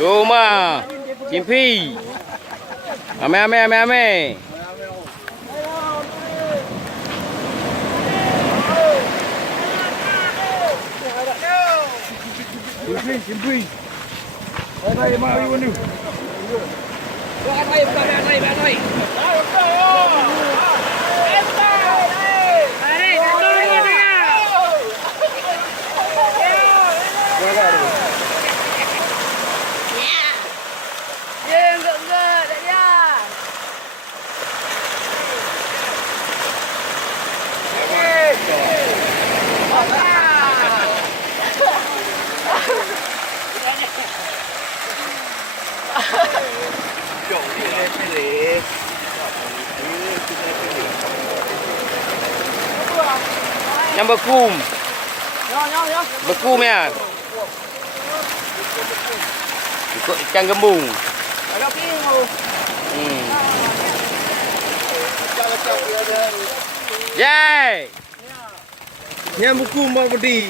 Rumah Cimpi. Ame. Cimpi. Đây mà đi luôn đi. Yang bekum. Bekum ya. Ikut ikan gembung. Jai. Yang bekum mau bedi.